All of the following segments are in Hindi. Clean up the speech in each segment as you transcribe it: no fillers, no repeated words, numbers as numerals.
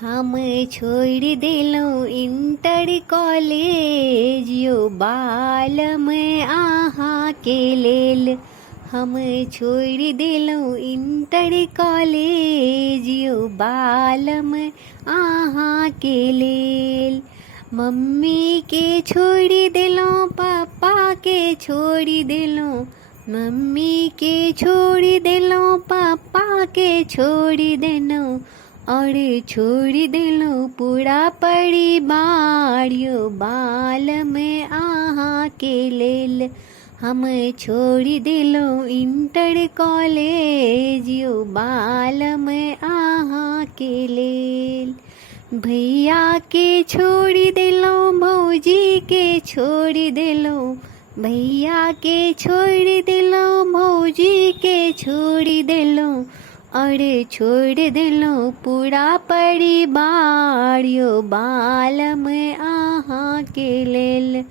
हम छोड़ दिलो इंटर कॉलेज यो बालम आहा के लेल। हम छोड़ दिलो इंटर कॉलेज यो बालम आहा के लेल। मम्मी के छोड़ दिलो पापा के छोड़ दिलो। मम्मी के छोड़ दिलो पापा के छोड़ देनो और छोड़ दिलो पूरा परिवार यो बालम आहा के लेल। हम छोड़ दिलो इंटर कॉलेज यो बालम आहा के लेल। भैया के छोड़ दिलो भौजी के छोड़ दिलो। भैया के छोड़ दिलो भौजी के छोड़ दिलो और छोड़ दिलो पूरा परिवार यो बालम आहा के लेल।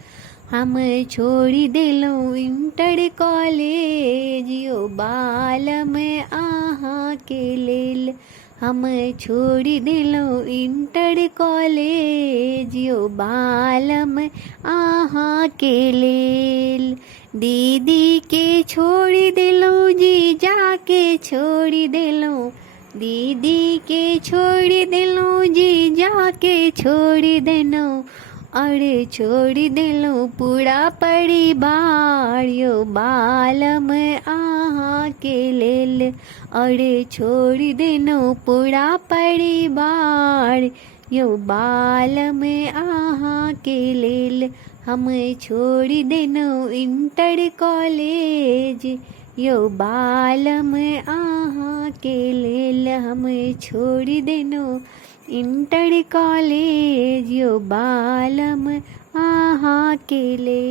हम छोड़ दिलो इंटर कॉलेज यो बालम आहा के लेल। हम छोड़ दिलो इंटर कॉलेज यो बालम आहा के लेल। दीदी के छोड़ दिलो जीजा के छोड़ दिलो। दीदी के छोड़ दिलो जीजा के छोड़ देनो और छोड़ दिलो पूरा परिवार यो बालम आहा के लेल। और छोड़ देनो पूरा परिवार यो बालम आहा के लेल। हम छोड़ देनो इंटर कॉलेज यो बालम आहा के लेल। हम छोड़ देनो इंटर कॉलेज यो बालम आहा के लेल।